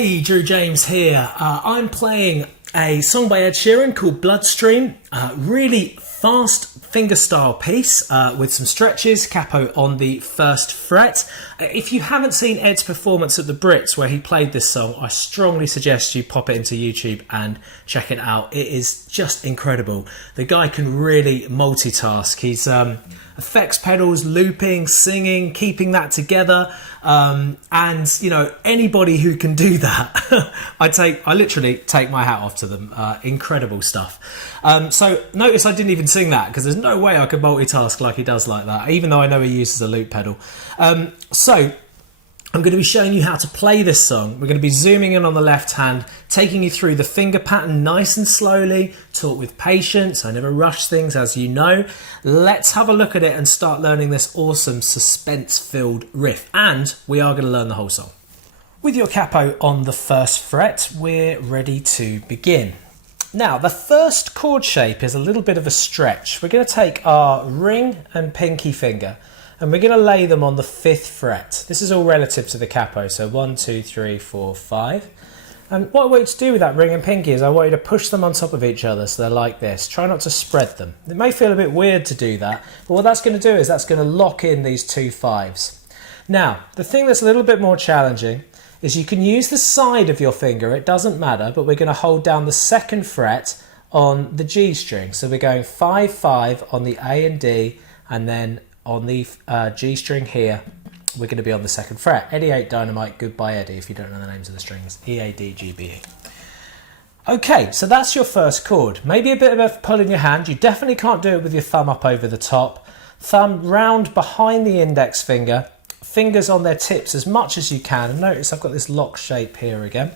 Hey, Drew James here. I'm playing a song by Ed Sheeran called Bloodstream. Really fast fingerstyle piece with some stretches, capo on the first fret. If you haven't seen Ed's performance at the Brits where he played this song, I strongly suggest you pop it into YouTube and check it out. It is just incredible. The guy can really multitask. He's effects pedals, looping, singing, keeping that together. And you know, anybody who can do that, I literally take my hat off to them. Incredible stuff. So notice I didn't even sing that because there's no way I could multitask like he does like that, even though I know he uses a loop pedal. So I'm going to be showing you how to play this song. We're going to be zooming in on the left hand, taking you through the finger pattern nice and slowly, talk with patience. I never rush things, as you know. Let's have a look at it and start learning this awesome suspense-filled riff. And we are going to learn the whole song. With your capo on the first fret, we're ready to begin. Now, the first chord shape is a little bit of a stretch. We're going to take our ring and pinky finger and we're going to lay them on the 5th fret. This is all relative to the capo, so 1, 2, 3, 4, 5. And what I want you to do with that ring and pinky is I want you to push them on top of each other so they're like this. Try not to spread them. It may feel a bit weird to do that, but what that's going to do is that's going to lock in these two 5s. Now, the thing that's a little bit more challenging is you can use the side of your finger, it doesn't matter, but we're going to hold down the 2nd fret on the G string. So we're going 5, 5 on the A and D, and then on the G string here, we're going to be on the 2nd fret. Eddie 8 Dynamite, Goodbye Eddie, if you don't know the names of the strings. E, A, D, G, B, E. Okay, so that's your first chord. Maybe a bit of a pull in your hand. You definitely can't do it with your thumb up over the top. Thumb round behind the index finger. Fingers on their tips as much as you can. And notice I've got this lock shape here again.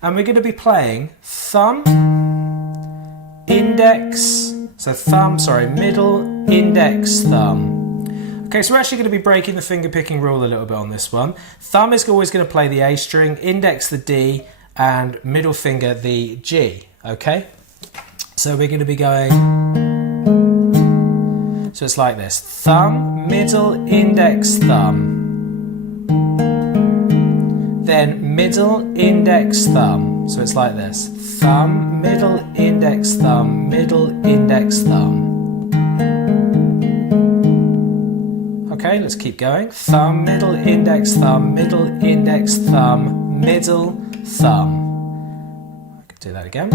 And we're going to be playing thumb, index, so thumb, sorry, middle, index, thumb. Okay, so we're actually going to be breaking the finger picking rule a little bit on this one. Thumb is always going to play the A string, index the D, and middle finger the G, okay? So we're going to be going, so it's like this, thumb, middle, index, thumb. Then middle, index, thumb. So it's like this, thumb, middle, index, thumb, middle, index, thumb. Okay, let's keep going. Thumb, middle, index, thumb, middle, index, thumb, middle, thumb. I could do that again.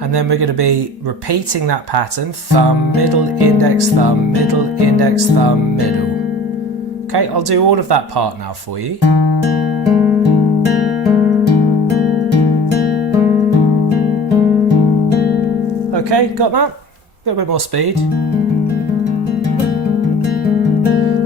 And then we're going to be repeating that pattern. Thumb, middle, index, thumb, middle, index, thumb, middle. Okay, I'll do all of that part now for you. Okay, got that? A little bit more speed.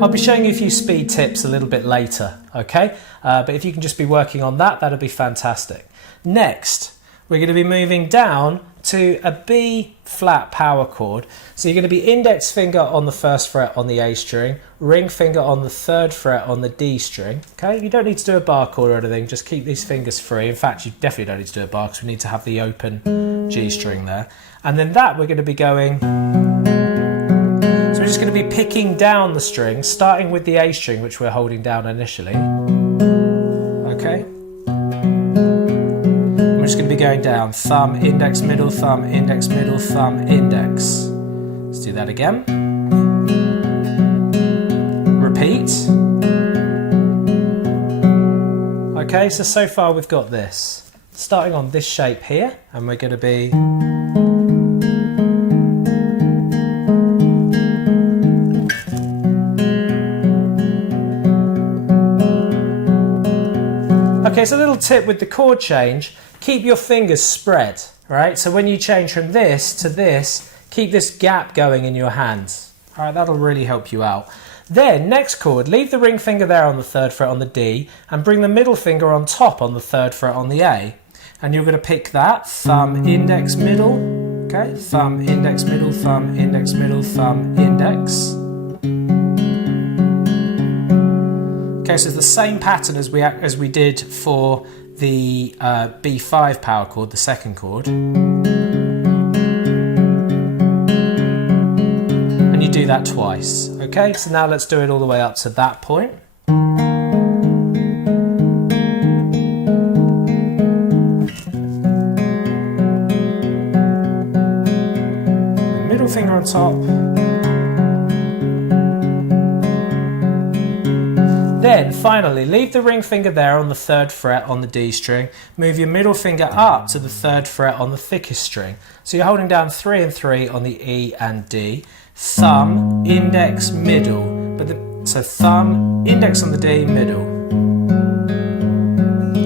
I'll be showing you a few speed tips a little bit later, okay? But if you can just be working on that, that'll be fantastic. Next, we're going to be moving down to a B flat power chord. So you're going to be index finger on the 1st fret on the A string, ring finger on the 3rd fret on the D string. Okay, you don't need to do a bar chord or anything, just keep these fingers free. In fact, you definitely don't need to do a bar because we need to have the open G string there. And then that we're going to be going, so we're just going to be picking down the string, starting with the A string, which we're holding down initially. Okay. We're just going to be going down, thumb, index, middle, thumb, index, middle, thumb, index. Let's do that again. Repeat. Okay, so far we've got this. Starting on this shape here, and we're going to be... Okay, so a little tip with the chord change, keep your fingers spread, right? So when you change from this to this, keep this gap going in your hands. All right, that'll really help you out. Then, next chord, leave the ring finger there on the 3rd fret on the D and bring the middle finger on top on the 3rd fret on the A. And you're going to pick that, thumb, index, middle, okay? Thumb, index, middle, thumb, index, middle, thumb, index. Okay, so it's the same pattern as we did for the B5 power chord, the 2nd chord. And you do that twice. Okay, so now let's do it all the way up to that point. on top. Then finally, leave the ring finger there on the 3rd fret on the D string. Move your middle finger up to the 3rd fret on the thickest string. So you're holding down 3 and 3 on the E and D. Thumb, index, middle. So thumb, index on the D, middle.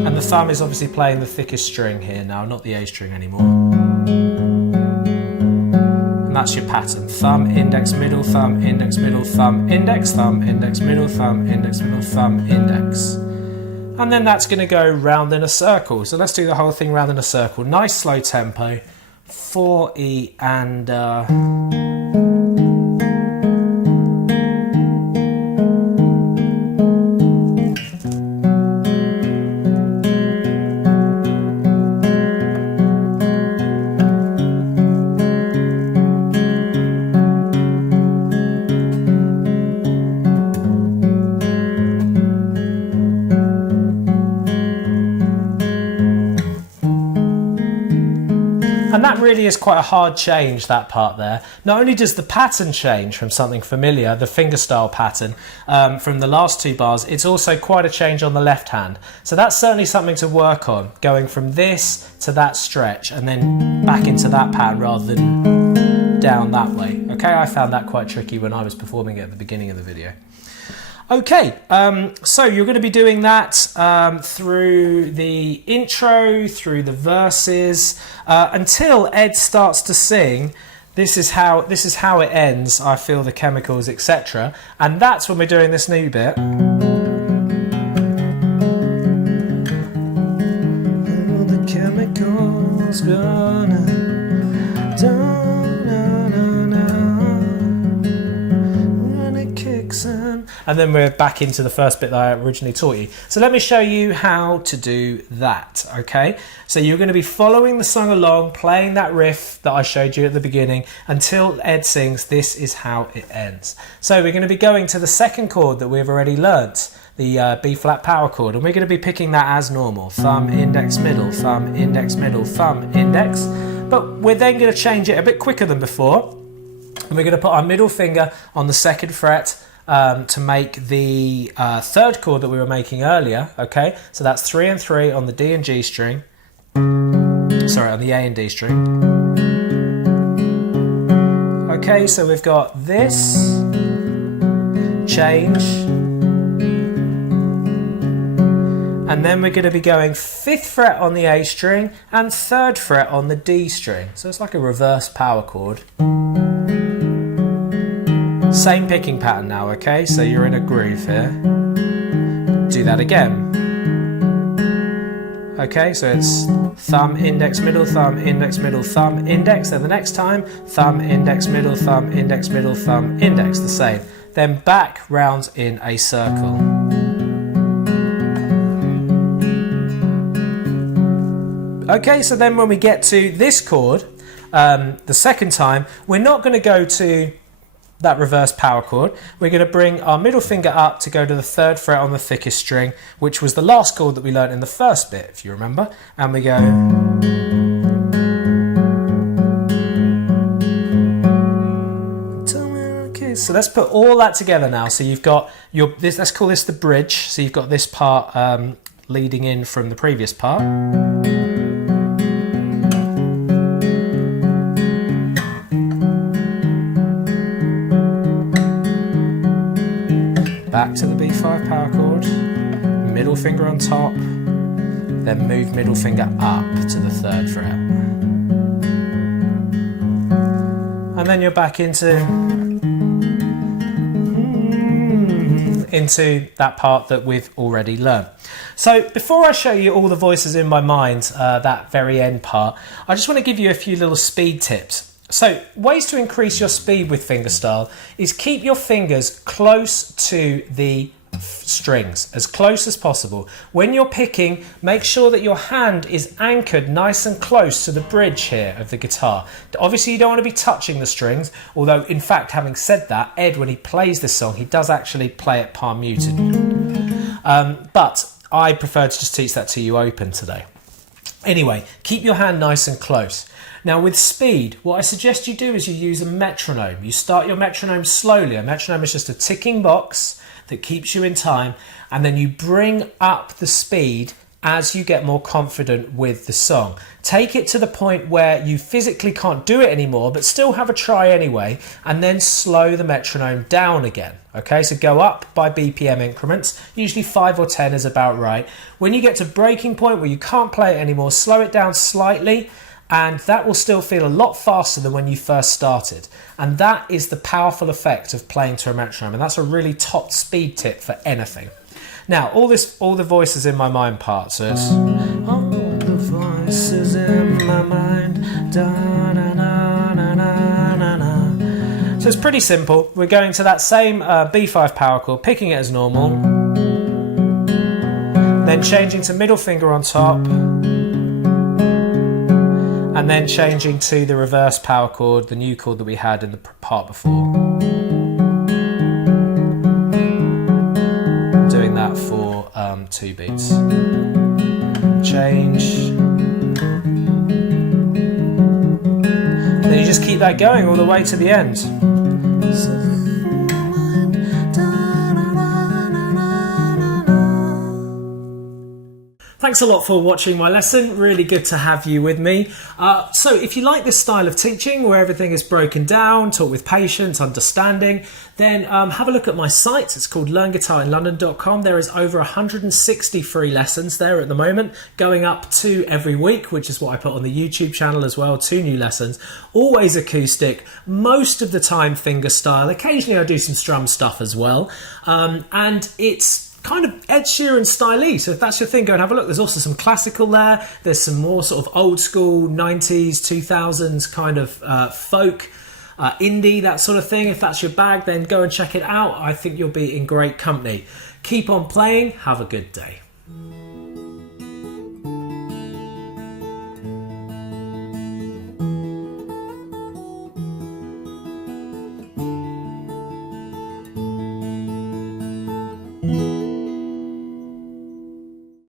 And the thumb is obviously playing the thickest string here now, not the A string anymore. And that's your pattern. Thumb, index, middle, thumb, index, middle, thumb, index, thumb, index, middle, thumb, index, middle, thumb, index. And then that's going to go round in a circle. So let's do the whole thing round in a circle. Nice slow tempo. 4, E and... And that really is quite a hard change, that part there. Not only does the pattern change from something familiar, the fingerstyle pattern from the last 2 bars, it's also quite a change on the left hand. So that's certainly something to work on, going from this to that stretch and then back into that pattern rather than down that way. Okay, I found that quite tricky when I was performing it at the beginning of the video. Okay, so you're going to be doing that through the intro, through the verses, until Ed starts to sing. This is how it ends. I feel the chemicals, etc. And that's when we're doing this new bit. The chemicals gonna and then we're back into the first bit that I originally taught you. So let me show you how to do that, okay? So you're going to be following the song along, playing that riff that I showed you at the beginning until Ed sings This Is How It Ends. So we're going to be going to the 2nd chord that we've already learnt, the B flat power chord, and we're going to be picking that as normal. Thumb, index, middle, thumb, index, middle, thumb, index. But we're then going to change it a bit quicker than before, and we're going to put our middle finger on the 2nd fret to make the 3rd chord that we were making earlier, okay? So that's 3 and 3 on the D and G string. Sorry, on the A and D string. Okay, so we've got this, change, and then we're going to be going 5th fret on the A string and 3rd fret on the D string. So it's like a reverse power chord. Same picking pattern now, okay? So you're in a groove here. Do that again. Okay, so it's thumb, index, middle, thumb, index, middle, thumb, index. Then the next time, thumb, index, middle, thumb, index, middle, thumb, index. The same. Then back round in a circle. Okay, so then when we get to this chord, the 2nd time, we're not going to go to that reverse power chord. We're going to bring our middle finger up to go to the 3rd fret on the thickest string, which was the last chord that we learnt in the first bit, if you remember. And we go. Okay, so let's put all that together now. So you've got this. Let's call this the bridge. So you've got this part leading in from the previous part. Back to the B5 power chord, middle finger on top, then move middle finger up to the 3rd fret. And then you're back into that part that we've already learned. So before I show you all the voices in my mind, that very end part, I just want to give you a few little speed tips. So ways to increase your speed with fingerstyle is keep your fingers close to the strings, as close as possible. When you're picking, make sure that your hand is anchored nice and close to the bridge here of the guitar. Obviously you don't want to be touching the strings, although in fact, having said that, Ed, when he plays this song, he does actually play it palm muted. But I prefer to just teach that to you open today. Anyway, keep your hand nice and close. Now with speed, what I suggest you do is you use a metronome. You start your metronome slowly. A metronome is just a ticking box that keeps you in time, and then you bring up the speed as you get more confident with the song. Take it to the point where you physically can't do it anymore, but still have a try anyway, and then slow the metronome down again. Okay, so go up by BPM increments. Usually 5 or 10 is about right. When you get to breaking point where you can't play it anymore, slow it down slightly, and that will still feel a lot faster than when you first started. And that is the powerful effect of playing to a metronome, and that's a really top speed tip for anything. Now, all the voices in my mind part, so it's all the voices in my mind, da-na-na-na-na-na-na. So it's pretty simple. We're going to that same B5 power chord, picking it as normal, then changing to middle finger on top, and then changing to the reverse power chord, the new chord that we had in the part before. Doing that for 2 beats. Change. Then you just keep that going all the way to the end. Thanks a lot for watching my lesson. Really good to have you with me. So if you like this style of teaching where everything is broken down, taught with patience, understanding, then have a look at my site. It's called learnguitarinlondon.com. There is over 160 free lessons there at the moment, going up 2 every week, which is what I put on the YouTube channel as well, 2 new lessons. Always acoustic, most of the time fingerstyle. Occasionally I do some strum stuff as well. And it's kind of Ed Sheeran style-y, so if that's your thing, go and have a look. There's also some classical there. There's some more sort of old school 90s, 2000s kind of folk, indie, that sort of thing. If that's your bag, then go and check it out. I think you'll be in great company. Keep on playing. Have a good day.